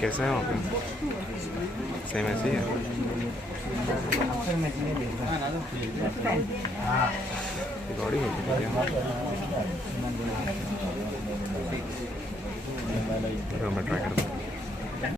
कैसा है वहाँ पे? सेम ऐसे ही है। रिकॉर्डिंग होती है क्या? मैं ट्राई करता हूँ।